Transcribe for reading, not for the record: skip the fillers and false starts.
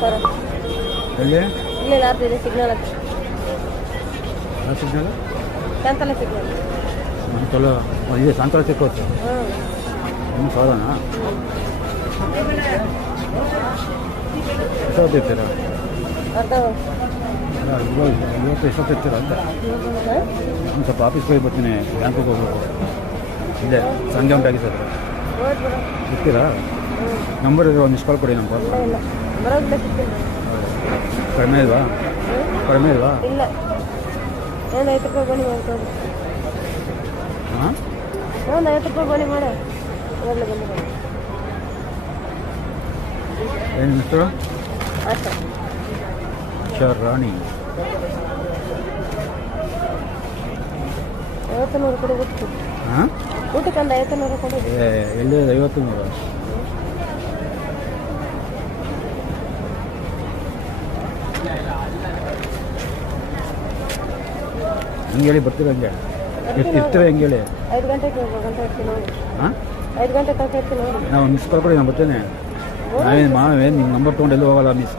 4000 ಎಲ್ಲಿ ಇಲ್ಲೇ ಲಾರ್ದಿದೆ ಸಿಗ್ನಲ್ ಹತ್ರ ಯಾವ ಸಿಗ್ನಲ್ ಶಾಂತಲ ಸಿಗ್ನಲ್ ಸಾಯಂಕಾಲ ಇದೆ ಸಾಯಂಕಾಲ ಸಿಕ್ಕೋದು ಇನ್ನು ಸಾಲನಾ ಎಷ್ಟೊತ್ತಿರ್ತೀರ ಅರ್ಧ ಇವತ್ತು ಎಷ್ಟೊತ್ತಿರ್ತೀರ ಅಂತ ಒಂದು ಸ್ವಲ್ಪ ಆಫೀಸ್ಗೆ ಹೋಗಿ ಬರ್ತೀನಿ ಬ್ಯಾಂಕಿಗೆ ಹೋಗ್ಬೇಕು ಇದೆ ಸಂಜೆ ಉಂಟಾಗಿ ಸರ್ ಹೋಗ್ಬಿಡು ಸಿಗ್ತೀರಾ ನಂಬರ್ ಇರೋ ಒಂದು ಕಾಲ್ ಕೊಡಿ ನಮ್ಮ ಕಾಲ್ ಇಲ್ಲ ಬರೋದಿಲ್ಲ ಸಿಗ್ತೀನಿ ಕಡಿಮೆ ಇಲ್ವಾ ಕಡಿಮೆ ಇಲ್ವಾ ಇಲ್ಲ ಏನು 5 ರೂಪಾಯಿ ಬನ್ನಿ ಮಾಡ್ಕೊಂಡು ಹಾಂ ಒಂದು 5 ರೂಪಾಯಿ ಬನ್ನಿ ಮಾಡ ಮೊದಲು ಬಂದು ಏನು ಹೆಸರು ಆಯ್ತು ಶರ್ ರಾಣಿ 50 ಕೊಡಿ ಊಟಕ್ಕೆ ಹಾಂ ಊಟಕ್ಕೆ ಒಂದು 50 ಕೊಡಿ ಎಲ್ಲಿ 50 ನೂರು ಹಂಗೆ ಹೇಳಿ ಬರ್ತೀರ ಹಂಗೆ ಎಷ್ಟು ಇರ್ತೀರ ಹೆಂಗೆ ಹೇಳಿ 5 ಗಂಟೆಗೆ 1 ಗಂಟೆ ಇರ್ತೀನಿ ನೋಡಿ ಹಾಂ 5 ಗಂಟೆ ತನಕ ಇರ್ತೀನಿ ನೋಡಿ ನಾವು ಮಿಸ್ ಕಾಲ್ ಕೊಡಿ ನಾನು ಬರ್ತೇನೆ ನಾವೇನು ನಿಮ್ಮ ನಂಬರ್ ತೊಗೊಂಡು ಎಲ್ಲೂ ಹೋಗಲ್ಲ ಮಿಸ್